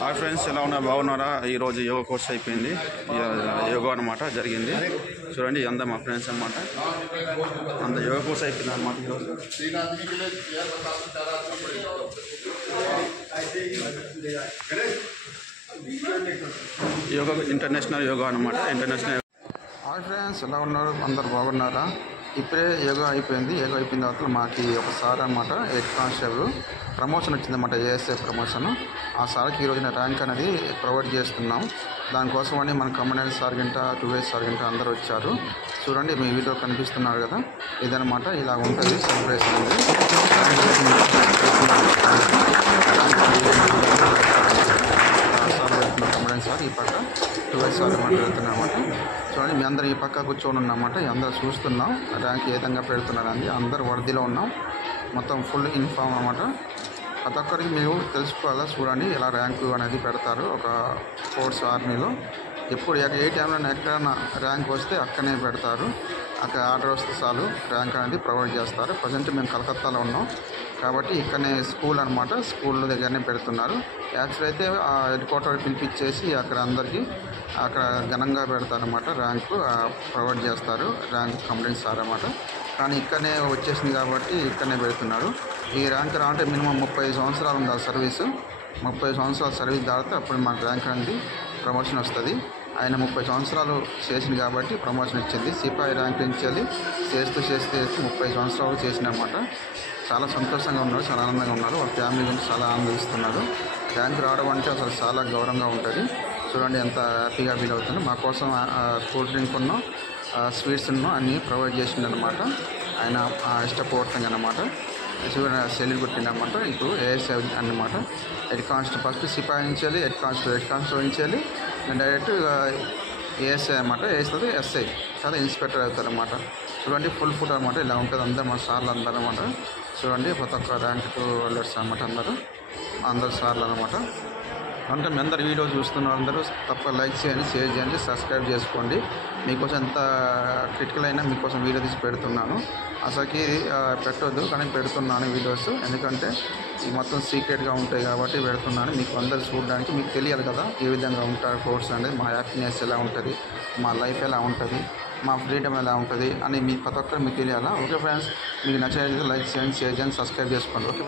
Hi friends, ఎలా ఉన్నారు? బాగున్నారా? ఈరోజు యోగా కోర్స్ అయిపోయింది. యోగా అనమాట జరిగింది. చూడండి, అంతా మా ఫ్రెండ్స్ అనమాట. అంత యోగా కోర్స్ అయిపోయింది అనమాట ఈరోజు. యోగా ఇంటర్నేషనల్ యోగా అనమాట. ఇంటర్నేషనల్. హాయ్ ఫ్రెండ్స్, ఎలా ఉన్నారు? అందరు బాగున్నారా? ఇప్పుడే యోగా అయిపోయింది. యోగా అయిపోయిన తర్వాత మాకు ఒక సార్ అనమాట, హెడ్ కానిస్టేబుల్ ప్రమోషన్ వచ్చిందన్నమాట, ఏఎస్ఐ ప్రమోషన్. ఆ సార్కి ఈరోజు ర్యాంక్ అనేది ప్రొవైడ్ చేస్తున్నాం. దానికోసం అని మన కమాండెంట్ సార్గంట, 2A సార్గంట అందరూ వచ్చారు. చూడండి, మీ వీడియో కనిపిస్తున్నారు కదా, ఇదనమాట. ఇలా ఉంటుంది సెలబ్రేషన్ అనేది. కమాండెంట్ సార్ ఈ పక్క, 2A సార్ వెళ్తున్నమాట. చూడండి, మీ అందరూ ఈ పక్క కూర్చొని ఉన్నమాట. అందరూ చూస్తున్నాం ర్యాంక్ ఏ విధంగా పెడుతున్నారని. అందరూ వర్దిలో ఉన్నాం, మొత్తం ఫుల్ ఇన్ఫామ్ అనమాట. ప్రతి ఒక్కరికి మీరు తెలుసుకోవాలా. చూడండి, ఇలా ర్యాంకు అనేది పెడతారు ఒక ఫోర్స్ ఆర్మీలో. ఎప్పుడు ఏ టైంలో ఎక్కడైనా ర్యాంక్ వస్తే అక్కడనే పెడతారు. అక్కడ ఆర్డర్ వస్తే చాలు ర్యాంక్ అనేది ప్రొవైడ్ చేస్తారు. ప్రజెంట్ మేము కలకత్తాలో ఉన్నాం కాబట్టి ఇక్కడనే స్కూల్ అనమాట, స్కూల్ దగ్గరనే పెడుతున్నారు. యాక్చువల్ అయితే ఆ హెడ్ క్వార్టర్ పిలిపించేసి అక్కడ అందరికీ అక్కడ ఘనంగా పెడతారనమాట. ర్యాంకు ప్రొవైడ్ చేస్తారు, ర్యాంక్ కంప్లైంట్ సార్ అనమాట. కానీ ఇక్కడనే వచ్చేసింది కాబట్టి ఇక్కడనే పెడుతున్నారు. ఈ ర్యాంక్ అంటే మినిమం 35 సంవత్సరాలు ఉండాలి సర్వీసు. 30 సంవత్సరాల సర్వీస్ దాటితే అప్పుడు మాకు ర్యాంక్ అనేది ప్రమోషన్ వస్తుంది. ఆయన 30 సంవత్సరాలు చేసింది కాబట్టి ప్రమోషన్ ఇచ్చింది. సిపాయి ర్యాంక్ నుంచి చేస్తూ 30 సంవత్సరాలు చేసినమాట. చాలా సంతోషంగా ఉన్నారు, చాలా ఆనందంగా ఉన్నారు. వాళ్ళ ఫ్యామిలీ గురించి చాలా ఆనందిస్తున్నారు. ర్యాంక్ రావడం అంటే అసలు చాలా గౌరవంగా ఉంటుంది. చూడండి ఎంత హ్యాపీగా ఫీల్ అవుతుంది. మా కోసం కూల్ డ్రింక్ ఉన్న స్వీట్స్ అన్నీ ప్రొవైడ్ చేసిండనమాట. ఆయన ఇష్టపూర్తంగా అనమాట. చూడండి, సెల్యూట్ కొట్టిండనమాట. ఇప్పుడు ఏఎస్ఐ అన్నమాట. హెడ్ కానిస్టేబుల్ ఫస్ట్ సిపాయి నుంచి హెడ్ కానిస్టేబుల్ నుంచి డైరెక్ట్ ఏఎస్ఐ అనమాట. ఏఎస్ఐ ఎస్ఐ కదా, ఇన్స్పెక్టర్ అవుతారనమాట. చూడండి, ఫుల్ ఫుడ్ అనమాట. ఇలా ఉంటుంది అందరూ మా సార్లు అందరూ అనమాట. చూడండి, ప్రతి ఒక్క ర్యాంక్ 2 హోల్డర్స్ అనమాట. అందరు సార్లు అనమాట. అంటే మీ అందరు వీడియో చూస్తున్న అందరూ తప్ప లైక్ చేయండి, షేర్ చేయండి, సబ్స్క్రైబ్ చేసుకోండి. మీకోసం ఎంత క్రిటికల్ అయినా మీకోసం వీడియో తీసి పెడుతున్నాను. అసలుకి పెట్టొద్దు కానీ పెడుతున్నాను వీడియోస్. ఎందుకంటే ఈ మొత్తం సీక్రెట్గా ఉంటాయి కాబట్టి పెడుతున్నాను. మీకు అందరు చూడడానికి మీకు తెలియాలి కదా ఏ విధంగా ఉంటారు కోర్స్ అనేది, మా హ్యాపీనెస్ ఎలా ఉంటుంది, మా లైఫ్ ఎలా ఉంటుంది, మా ఫ్రీడమ్ ఎలా ఉంటుంది అని మీ ప్రతి ఒక్కరు మీకు తెలియాలా. ఓకే ఫ్రెండ్స్, మీకు నచ్చినట్లయితే లైక్ చేయండి, షేర్ చేయండి, సబ్స్క్రైబ్ చేసుకోండి. ఓకే.